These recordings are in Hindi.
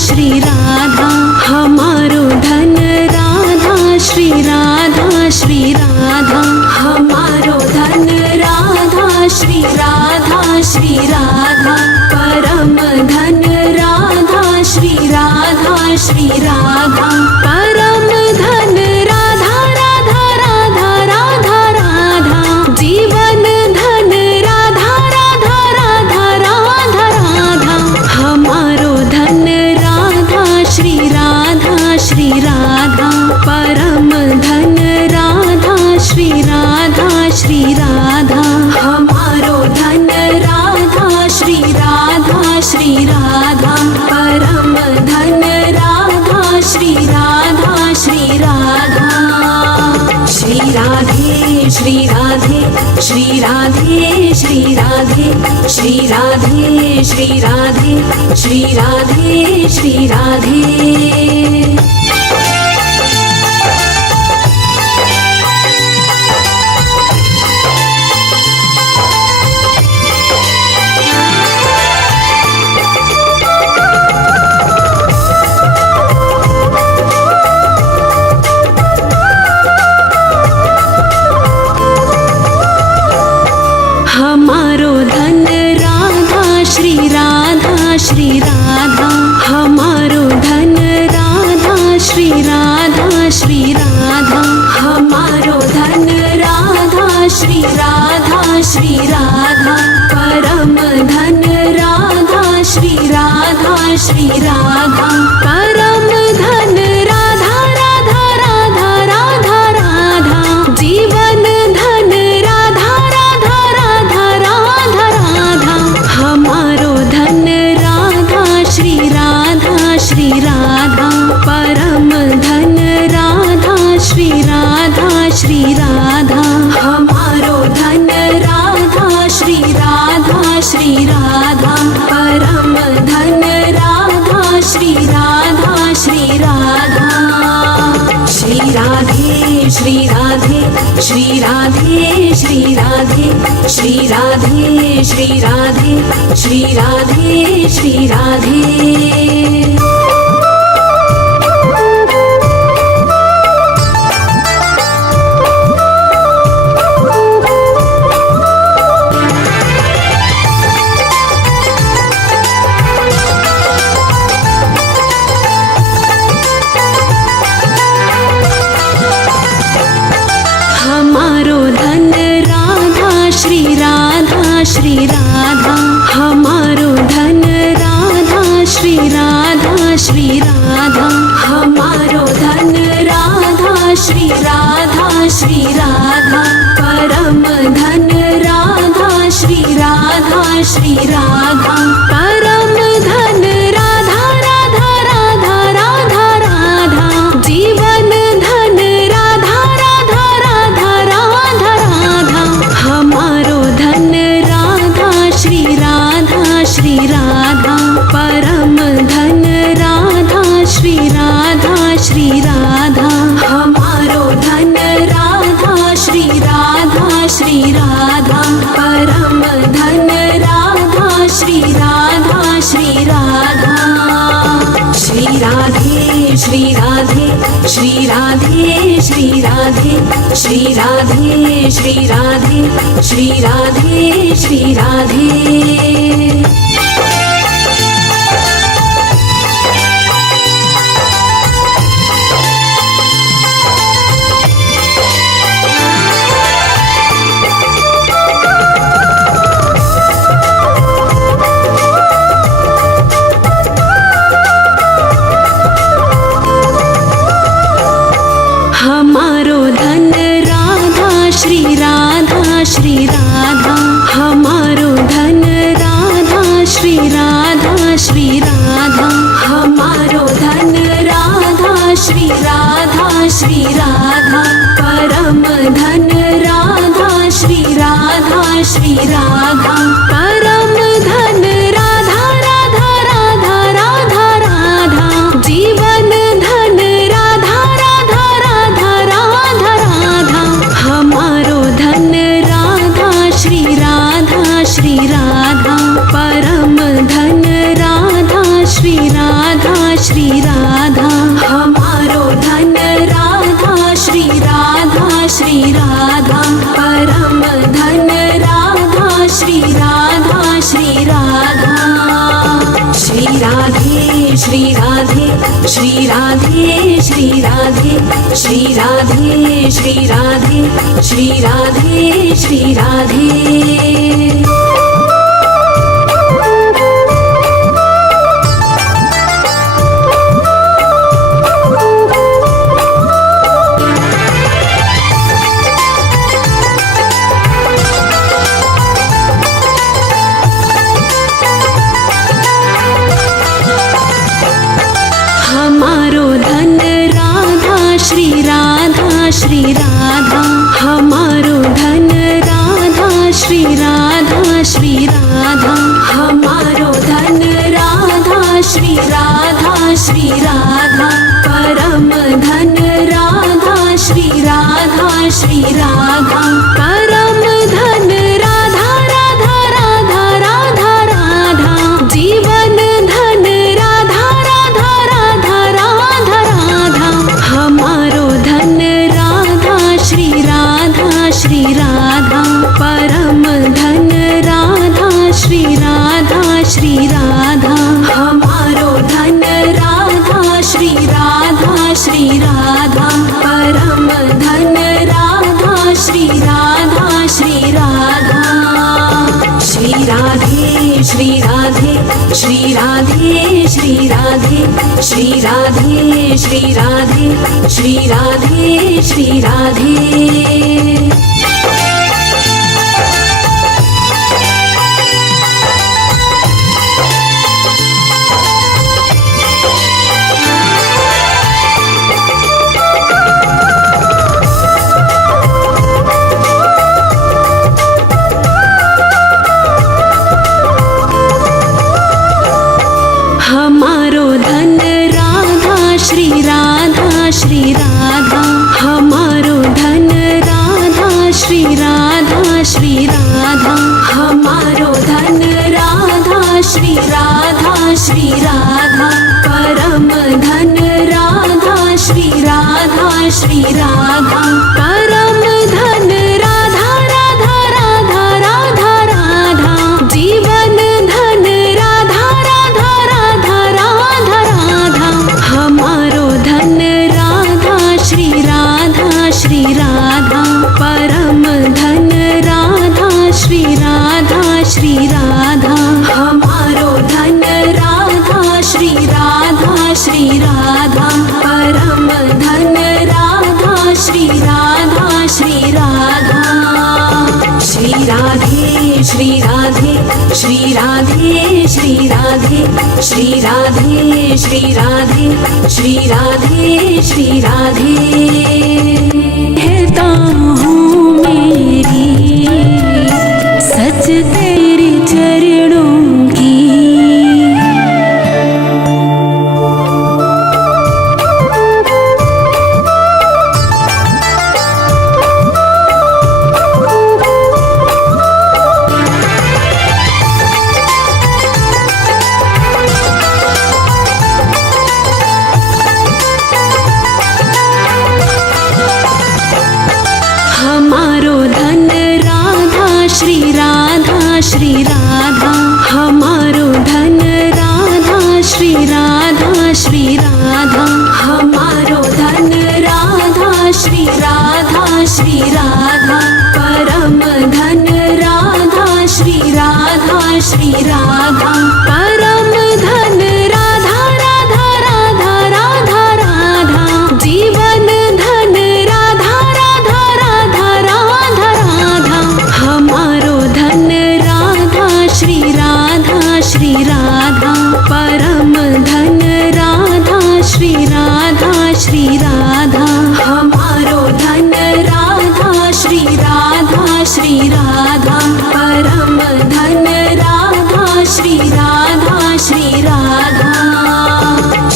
श्री राधा, हमारो धन राधा श्री राधा, श्री राधा हमारो धन राधा श्री राधा, श्री राधा परम धन राधा श्री राधा, श्री राधा परम धन राधा, राधा राधा राधा राधा जीवन धन राधा, राधा राधा राधा राधा हमारो धन राधा श्री राधा, श्री राधा परम धन राधा श्री राधा, श्री राधा हमारो धन राधा श्री राधा, श्री राधा परम धन राधा श्री राधा, श्री राधा श्री राधे श्री राधे श्री राधे श्री राधे श्री राधे श्री राधे श्री राधे श्री राधे। हमारो धन राधा श्री राधा, श्री राधा हमारो धन राधा श्री राधा, श्री राधा हमारो धन राधा श्री राधा, श्री राधा परम धन राधा श्री राधा, श्री राधा परम धन राधा, राधा राधा राधा राधा जीवन धन राधा, राधा राधा राधा राधा हमारो धन राधा श्री राधा, श्री राधा परम धन राधा श्री राधा, श्री राधा हमारो धन राधा श्री राधा, श्री राधा परम धन राधा श्री राधा, श्री राधा श्री राधे श्री राधे श्री राधे श्री राधे श्री राधे श्री राधे श्री राधे श्री राधे। हमारो धन राधा श्री राधा, श्री राधा हमारो धन राधा श्री राधा, श्री राधा हमारो धन राधा श्री राधा, श्री राधा परम धन राधा श्री राधा, श्री राधा परम धन राधा, राधा राधा राधा राधा जीवन धन राधा, राधा राधा राधा राधा हमारो धन राधा श्री राधा, श्री राधा परम धन राधा श्री राधा, श्री राधा हमारो धन राधा श्री राधा, श्री राधा परम धन राधा श्री राधा, श्री राधा श्री राधे श्री राधे श्री राधे श्री राधे श्री राधे श्री राधे श्री राधे श्री राधे। हमारो धन राधा श्री राधा, श्री राधा हमारो धन राधा श्री राधा, श्री राधा हमारो धन राधा श्री राधा, श्री राधा परम धन राधा श्री राधा, श्री राधा परम धन राधा, राधा राधा राधा राधा जीवन धन राधा, राधा राधा राधा राधा हमारो धन राधा श्री राधा, श्री राधा परम धन राधा श्री राधा, श्री राधा परम धन राधा श्री राधा श्री राधा श्री राधे श्री राधे श्री राधे श्री राधे श्री राधे श्री राधे श्री राधे श्री राधे हमारो धन राधा श्री राधा श्री राधा हमारो धन राधा श्री राधा श्री राधा हमारो धन राधा श्री राधा श्री राधा परम धन राधा श्री राधा श्री राधा परम धन राधा राधा राधा राधा राधा जीवन धन राधा राधा राधा राधा राधा हमारो धन राधा श्री राधा श्री राधा परम धन राधा श्री राधा श्री राधा हमारो धन राधा श्री राधा श्री राधा परम धन राधा श्री राधा श्री राधा श्री राधे श्री राधे श्री राधे श्री राधे श्री राधे श्री राधे श्री राधे श्री राधे हमारो धन राधा श्री राधा श्री राधा हमारो धन राधा श्री राधा श्री राधा हमारो धन राधा श्री राधा श्री राधा परम धन राधा श्री राधा श्री राधा परम धन राधा राधा राधा राधा राधा जीवन धन राधा राधा राधा राधा राधा हमारो धन राधा श्री राधा श्री राधा परम धन राधा श्री राधा श्री राधा हमारो धन राधा श्री राधा श्री राधा परम धन राधा श्री राधा श्री राधा श्री राधे श्री राधे श्री राधे श्री राधे श्री राधे श्री राधे श्री राधे श्री राधे कहता हूँ मेरी सच तेरे चरणों की हमारो धन राधा श्री राधा श्री राधा हमारो धन राधा श्री राधा श्री राधा हमारो धन राधा श्री राधा श्री राधा परम धन राधा श्री राधा श्री राधा परम धन राधा राधा राधा राधा राधा जीवन धन राधा राधा राधा राधा राधा हमारो धन राधा श्री राधा श्री राधा परम धन राधा श्री राधा श्री राधा हमारो धन राधा श्री राधा श्री राधा परम धन राधा श्री राधा श्री राधा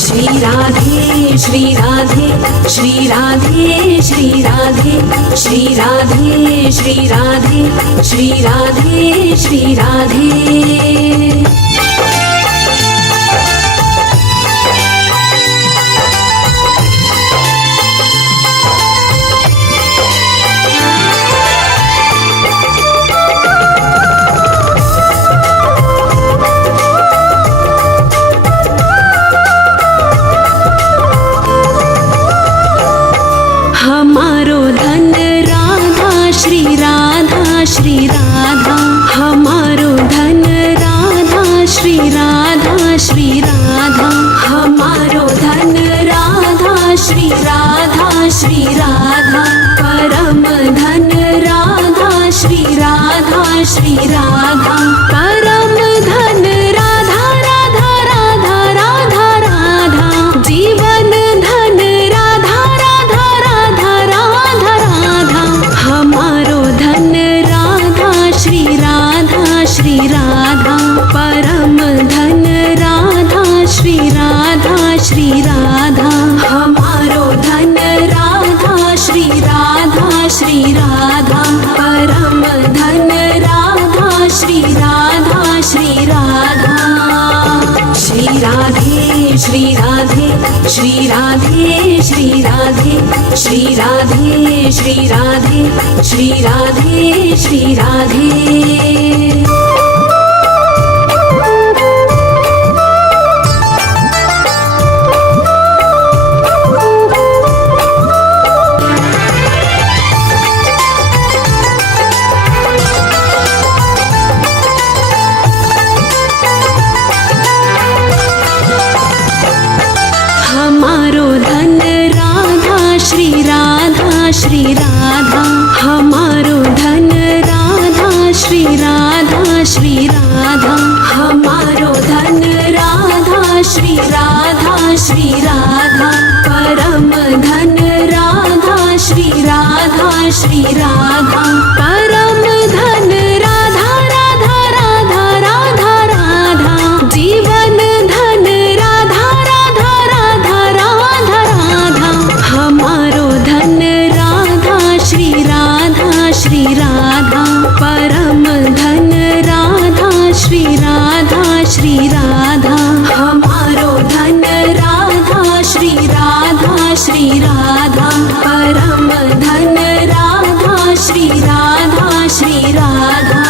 श्री राधे श्री राधे श्री राधे श्री राधे श्री राधे श्री राधे श्री राधे श्री राधे श्री राधा परम धन राधा राधा राधा राधा राधा जीवन धन राधा राधा राधा राधा राधा हमारो धन राधा श्री राधा परम धन राधा श्री राधा हमारो धन राधा श्री राधा परम धन राधा श्री राधा श्री राधे श्री राधे श्री राधे श्री राधे श्री राधे श्री राधे श्री राधे श्री राधे हमारो धन राधा श्री राधा हमारो धन राधा श्री राधा हमारो धन राधा श्री राधा परम धन राधा श्री राधा परम धन राधा राधा राधा राधा राधा जीवन धन राधा राधा राधा राधा राधा हमारो धन राधा श्री राधा परम धन राधा श्री राधा हमारो धन राधा श्री राधा परम धन राधा श्री राधा श्री राधे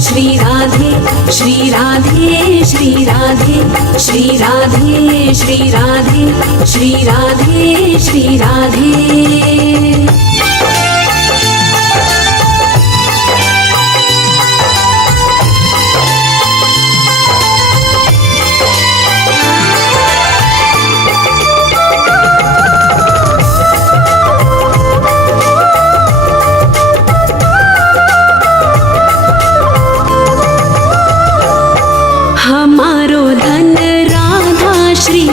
श्री राधे श्री राधे श्री राधे श्री राधे श्री राधे श्री राधे श्री राधे हमारो धन राधा श्री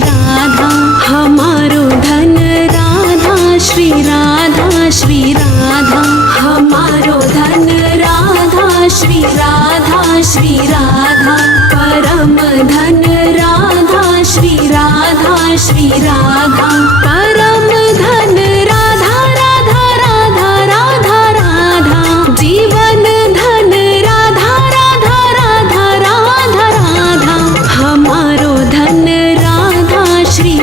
राधा हमारो धन राधा श्री राधा हमारो धन राधा श्री राधा परम धन राधा श्री राधा परम धन राधा राधा राधा राधा राधा जीवन धन राधा राधा राधा राधा राधा हमारो धन राधा श्री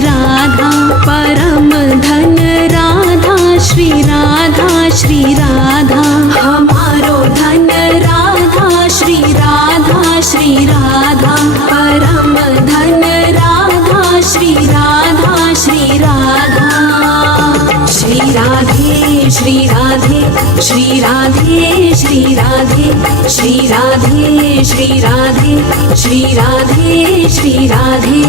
राधा परम धन राधा श्री राधा हमारो धन राधा श्री राधा परम धन राधा श्री राधा श्री राधे श्री राधे श्री राधे श्री राधे श्री राधे श्री राधे श्री राधे श्री राधे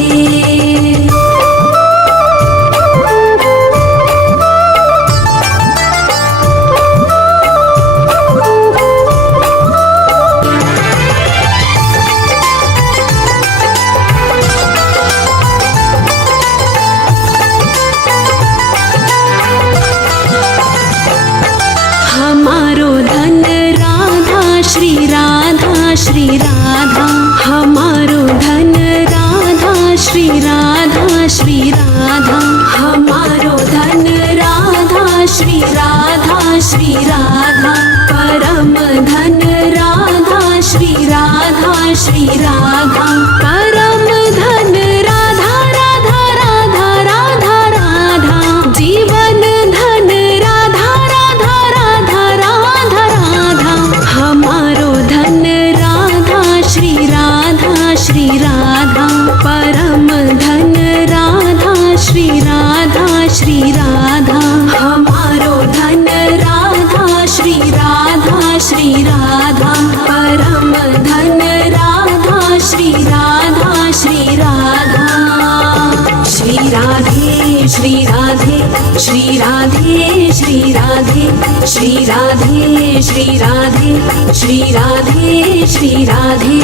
हमारो धन राधा श्री राधा हमारो धन राधा श्री राधा हमारो धन राधा श्री राधा परम धन राधा श्री राधा परम धन राधा राधा राधा राधा राधा जीवन धन राधा राधा राधा राधा राधा हमारो धन राधा श्री राधा परम धन राधा श्री राधा हमारो धन राधा श्री राधा परम धन राधा श्री राधा श्री राधे राधे श्री राधे श्री राधे श्री राधे श्री राधे श्री राधे श्री राधे श्री राधे।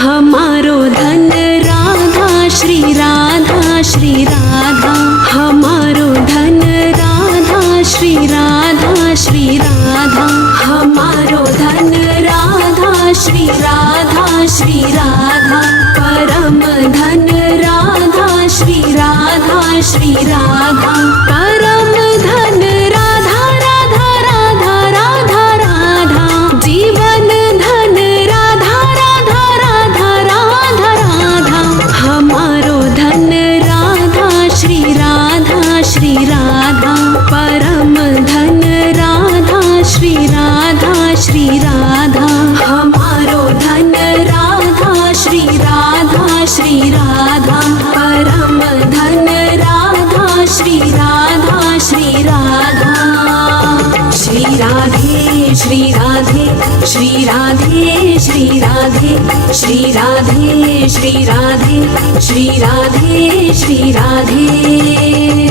हमारो धन राधा श्री राधा श्री राधा, हमारो धन राधा श्री राधा श्री राधा, हमारो धन राधा श्री राधा श्री राधा, परम धन राधा श्री राधा श्री राधा, परम धन राधा राधा राधा राधा राधा, जीवन धन राधा राधा राधा राधा राधा, हमारो धन राधा श्री राधा श्री राधा, परम धन राधा श्री राधा श्री राधा, हमारो धन राधा श्री राधा श्री राधा, परम धन राधा श्री राधा श्री राधा। श्री राधे श्री राधे श्री राधे श्री राधे श्री राधे श्री राधे श्री राधे श्री राधे।